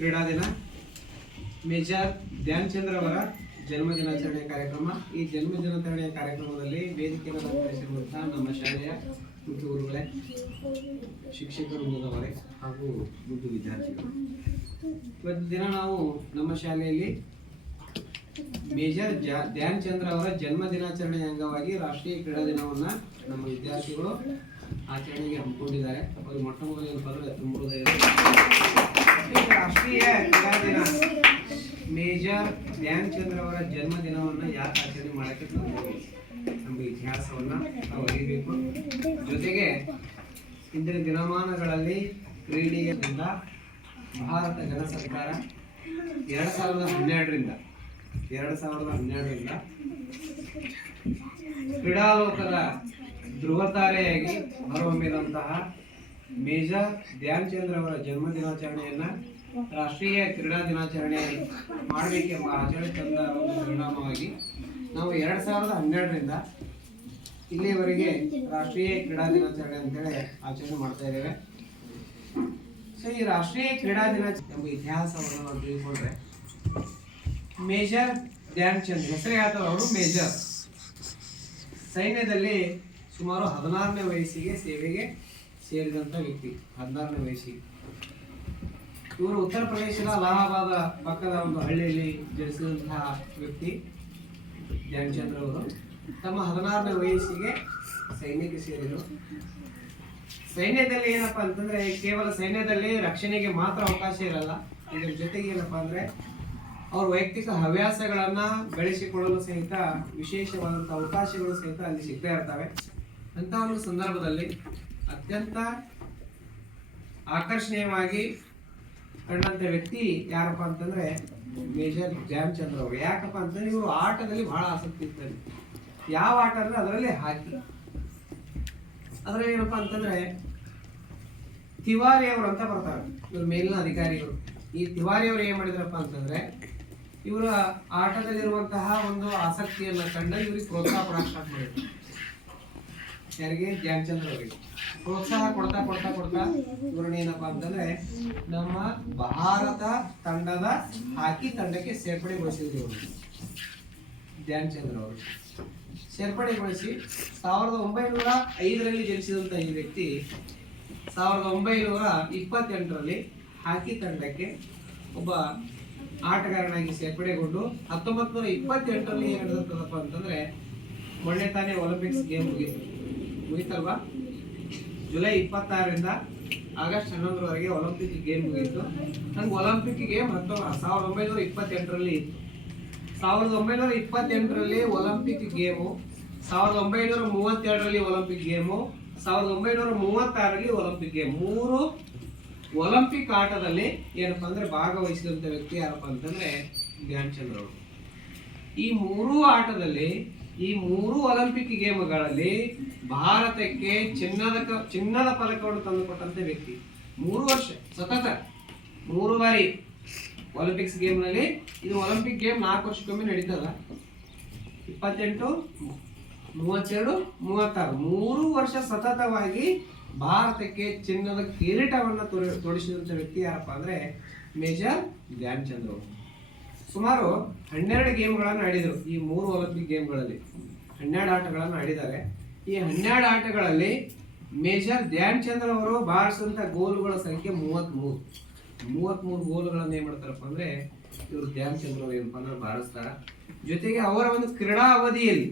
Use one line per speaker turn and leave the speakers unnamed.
ಕ್ರೀಡಾ ದಿನ. ಮೇಜರ್ ಧ್ಯಾನ್ ಚಂದ್ರ ಅವರ ಜನ್ಮ ದಿನಾಚರಣೆ ಕಾರ್ಯಕ್ರಮ. ಈ ಜನ್ಮ ದಿನಾಚರಣೆಯ ಕಾರ್ಯಕ್ರಮದಲ್ಲಿ ವೇದಿಕೆಯನ್ನು ಅಲಂಕರಿಸಿರುವಂತಹ ನಮ್ಮ ಶಾಲೆಯ ಗುರುಗಳೇ, ಶಿಕ್ಷಕರು ಮುಂದವರೇ ಹಾಗೂ ಮುದ್ದು ವಿದ್ಯಾರ್ಥಿಗಳು. ಇವತ್ತು ದಿನ ನಾವು ನಮ್ಮ ಶಾಲೆಯಲ್ಲಿ ಮೇಜರ್ ಧ್ಯಾನ್ ಚಂದ್ರ ಅವರ ಜನ್ಮ ದಿನಾಚರಣೆಯ ಅಂಗವಾಗಿ ರಾಷ್ಟ್ರೀಯ ಕ್ರೀಡಾ ದಿನವನ್ನ ನಮ್ಮ ವಿದ್ಯಾರ್ಥಿಗಳು ಆಚರಣೆಗೆ ಹಮ್ಮಿಕೊಂಡಿದ್ದಾರೆ. ಅವರು ಮೊಟ್ಟ ಮೊದಲನೇ ತುಂಬುವುದೇ ರಾಷ್ಟ್ರೀಯ ಕ್ರೀಡಾ ದಿನ ಮೇಜರ್ ಧ್ಯಾನ್ಚಂದ್ರ ಅವರ ಜನ್ಮದಿನವನ್ನು ಯಾಕೆ ಆಚರಣೆ ಮಾಡೋಕ್ಕೆ ನಮ್ಮ ಇತಿಹಾಸವನ್ನು ನಾವು ಅರಿಬೇಕು ಜೊತೆಗೆ ಇಂದಿನ ದಿನಮಾನಗಳಲ್ಲಿ ಕ್ರೀಡೆಯಿಂದ ಭಾರತ ಜನ ಸರ್ಕಾರ ಎರಡು ಸಾವಿರದ ಹನ್ನೆರಡರಿಂದ, ಎರಡು ಸಾವಿರದ ಹನ್ನೆರಡರಿಂದ ಕ್ರೀಡಾಲೋಕದ ಧ್ರುವತಾರೆಯಾಗಿ ಹೊರಹೊಮ್ಮಿದಂತಹ ಮೇಜರ್ ಧ್ಯಾನ್ ಚಂದ್ರ ಅವರ ಜನ್ಮ ದಿನಾಚರಣೆಯನ್ನ ರಾಷ್ಟ್ರೀಯ ಕ್ರೀಡಾ ದಿನಾಚರಣೆ ಮಾಡಬೇಕೆಂಬ ಆಚರಣೆ ತಂದ ಒಂದು ಪರಿಣಾಮವಾಗಿ ನಾವು ಎರಡು ಸಾವಿರದ ಹನ್ನೆರಡರಿಂದ ಇಲ್ಲಿಯವರೆಗೆ ರಾಷ್ಟ್ರೀಯ ಕ್ರೀಡಾ ದಿನಾಚರಣೆ ಅಂತೇಳಿ ಆಚರಣೆ ಮಾಡ್ತಾ ಇದ್ದೇವೆ. ಸೊ ಈ ರಾಷ್ಟ್ರೀಯ ಕ್ರೀಡಾ ದಿನಾಚರಣೆ ಎಂಬ ಇತಿಹಾಸವನ್ನು ನಾವು ತಿಳ್ಕೊಂಡ್ರೆ ಮೇಜರ್ ಧ್ಯಾನ್ ಚಂದ್ ಹೆಸರೇ ಅವರು ಮೇಜರ್. ಸೈನ್ಯದಲ್ಲಿ ಸುಮಾರು ಹದಿನಾರನೇ ವಯಸ್ಸಿಗೆ ಸೇವೆಗೆ ಸೇರಿದಂತ ವ್ಯಕ್ತಿ, ಹದಿನಾರನೇ ವಯಸ್ಸಿಗೆ. ಇವರು ಉತ್ತರ ಪ್ರದೇಶದ ಅಲಹಾಬಾದ ಪಕ್ಕದ ಒಂದು ಹಳ್ಳಿಯಲ್ಲಿ ಜನಿಸಿದಂತಹ ವ್ಯಕ್ತಿ, ಧ್ಯಾನಚಂದ್ರ ಅವರು. ತಮ್ಮ ಹದಿನಾರನೇ ವಯಸ್ಸಿಗೆ ಸೈನ್ಯಕ್ಕೆ ಸೇರಿದರು. ಸೈನ್ಯದಲ್ಲಿ ಏನಪ್ಪ ಅಂತಂದ್ರೆ, ಕೇವಲ ಸೈನ್ಯದಲ್ಲಿ ರಕ್ಷಣೆಗೆ ಮಾತ್ರ ಅವಕಾಶ ಇರಲ್ಲ. ಇದರ ಜೊತೆಗೆ ಏನಪ್ಪ ಅಂದ್ರೆ, ಅವ್ರ ವೈಯಕ್ತಿಕ ಹವ್ಯಾಸಗಳನ್ನ ಬೆಳೆಸಿಕೊಳ್ಳಲು ಸಹಿತ ವಿಶೇಷವಾದಂತಹ ಅವಕಾಶಗಳು ಸಹಿತ ಅಲ್ಲಿ ಸಿಗ್ತಾ ಇರ್ತವೆ. ಅಂತ ಒಂದು ಸಂದರ್ಭದಲ್ಲಿ ಅತ್ಯಂತ ಆಕರ್ಷಣೀಯವಾಗಿ ಕಂಡಂತ ವ್ಯಕ್ತಿ ಯಾರಪ್ಪ ಅಂತಂದ್ರೆ ಮೇಜರ್ ಧ್ಯಾನ್ ಚಂದ್ರ ಅವರು. ಯಾಕಪ್ಪ ಅಂತಂದ್ರೆ ಇವರು ಆಟದಲ್ಲಿ ಬಹಳ ಆಸಕ್ತಿ ಇರ್ತಾರೆ ಯಾವ ಆಟ ಅಂದ್ರೆ ಅದರಲ್ಲಿ ಹಾಕಿ. ಅದರಲ್ಲಿ ಏನಪ್ಪ ಅಂತಂದ್ರೆ ತಿವಾರಿ ಅವರು ಅಂತ ಬರ್ತಾರೆ. ಇವ್ರ ಮೇಲಿನ ಅಧಿಕಾರಿಗಳು. ಈ ತಿವಾರಿ ಅವರು ಏನ್ ಮಾಡಿದ್ರಪ್ಪ ಅಂತಂದ್ರೆ ಇವರ ಆಟದಲ್ಲಿರುವಂತಹ ಒಂದು ಆಸಕ್ತಿಯನ್ನ ಕಂಡು ಇವ್ರಿಗೆ ಪ್ರೋತ್ಸಾಹ ಪ್ರಾಪ್ತ ಮಾಡಿದ್ರು. ಯಾರಿಗೆ? ಧ್ಯಾನ್ ಚಂದ್ರ ಅವರಿಗೆ. ಪ್ರೋತ್ಸಾಹ ಕೊಡ್ತಾ ಕೊಡ್ತಾ ಕೊಡ್ತಾ ಇವ್ರನ್ನ ಏನಪ್ಪಾ ಅಂತಂದ್ರೆ ನಮ್ಮ ಭಾರತ ತಂಡದ ಹಾಕಿ ತಂಡಕ್ಕೆ ಸೇರ್ಪಡೆಗೊಳಿಸಿದ್ರು ಇವರು ಧ್ಯಾನ್ ಚಂದ್ರ ಅವರು. ಸೇರ್ಪಡೆಗೊಳಿಸಿ ಸಾವಿರದ ಒಂಬೈನೂರ ಐದರಲ್ಲಿ ಜನಿಸಿದಂತ ಈ ವ್ಯಕ್ತಿ ಸಾವಿರದ ಒಂಬೈನೂರ ಇಪ್ಪತ್ತೆಂಟರಲ್ಲಿ ಹಾಕಿ ತಂಡಕ್ಕೆ ಒಬ್ಬ ಆಟಗಾರನಾಗಿ ಸೇರ್ಪಡೆಗೊಂಡು ಹತ್ತೊಂಬತ್ತು ನೂರ ಇಪ್ಪತ್ತೆಂಟರಲ್ಲಿ ಏನ್ ನಡೆದಪ್ಪ ಅಂತಂದ್ರೆ ಮೊನ್ನೆ ತಾನೇ ಒಲಿಂಪಿಕ್ಸ್ ಗೇಮ್ ಮುಗೀತು. ಮುಗೀತಲ್ವಾ? ಜುಲೈ ಇಪ್ಪತ್ತಾರರಿಂದ ಆಗಸ್ಟ್ ಹನ್ನೊಂದರವರೆಗೆ ಒಲಿಂಪಿಕ್ ಗೇಮ್ ಮುಗಿಯಿತು. ನಂಗೆ ಒಲಿಂಪಿಕ್ ಗೇಮ್ ಹತ್ತು ಸಾವಿರದ ಒಂಬೈನೂರ ಇಪ್ಪತ್ತೆಂಟರಲ್ಲಿ ಇತ್ತು. ಸಾವಿರದ ಒಂಬೈನೂರ ಇಪ್ಪತ್ತೆಂಟರಲ್ಲಿ ಒಲಿಂಪಿಕ್ ಗೇಮು, ಸಾವಿರದ ಒಂಬೈನೂರ ಮೂವತ್ತೆರಡರಲ್ಲಿ ಒಲಿಂಪಿಕ್ ಗೇಮು, ಸಾವಿರದ ಒಂಬೈನೂರ ಮೂವತ್ತಾರರಲ್ಲಿ ಒಲಿಂಪಿಕ್ ಗೇಮ್. ಮೂರು ಒಲಿಂಪಿಕ್ ಆಟದಲ್ಲಿ ಏನಪ್ಪ ಅಂದರೆ ಭಾಗವಹಿಸಿದಂಥ ವ್ಯಕ್ತಿ ಯಾರಪ್ಪ ಅಂತಂದರೆ ಧ್ಯಾನ್ ಚಂದ್ರ ಅವರು. ಈ ಮೂರೂ ಆಟದಲ್ಲಿ ಈ ಮೂರು ಒಲಿಂಪಿಕ್ ಗೇಮ್ಗಳಲ್ಲಿ ಭಾರತಕ್ಕೆ ಚಿನ್ನದ ಚಿನ್ನದ ಪದಕವನ್ನು ತಂದುಕೊಟ್ಟಂತೆ ವ್ಯಕ್ತಿ. ಮೂರು ವರ್ಷ, ಸತತ. ಮೂರು ಬಾರಿ ಒಲಿಂಪಿಕ್ಸ್ ಗೇಮ್ನಲ್ಲಿ ಇದು ಒಲಿಂಪಿಕ್ ಗೇಮ್ ನಾಲ್ಕು ವರ್ಷಕ್ಕೊಮ್ಮೆ ನಡೀತದ. ಇಪ್ಪತ್ತೆಂಟು, ಮೂವತ್ತೆರಡು, ಮೂವತ್ತಾರು. ಮೂರು ವರ್ಷ ಸತತವಾಗಿ ಭಾರತಕ್ಕೆ ಚಿನ್ನದ ಕಿರೀಟವನ್ನು ತೊಡ- ತೊಡಿಸಿದಂತ ವ್ಯಕ್ತಿ ಯಾರಪ್ಪ ಅಂದ್ರೆ ಮೇಜರ್ ಧ್ಯಾನ್ ಚಂದ್ರ ಸುಮಾರು ಹನ್ನೆರಡು ಗೇಮ್ಗಳನ್ನು ಆಡಿದರು ಈ ಮೂರು ಒಲಿಂಪಿಕ್ ಗೇಮ್ಗಳಲ್ಲಿ. ಹನ್ನೆರಡು ಆಟಗಳನ್ನು ಆಡಿದ್ದಾರೆ. ಈ ಹನ್ನೆರಡು ಆಟಗಳಲ್ಲಿ ಮೇಜರ್ ಧ್ಯಾನ್ ಚಂದ್ರ ಅವರು ಬಾರಿಸಿದಂಥ ಗೋಲುಗಳ ಸಂಖ್ಯೆ ಮೂವತ್ತ್ಮೂರು ಮೂವತ್ತ್ಮೂರು ಗೋಲುಗಳನ್ನು ಏನ್ ಮಾಡ್ತಾರಪ್ಪ ಅಂದ್ರೆ ಇವರು ಧ್ಯಾನ್ ಚಂದ್ರ ಅವರು ಏನಪ್ಪ ಅಂದ್ರೆ ಬಾರಿಸ್ತಾರೆ. ಜೊತೆಗೆ ಅವರ ಒಂದು ಕ್ರೀಡಾ ಅವಧಿಯಲ್ಲಿ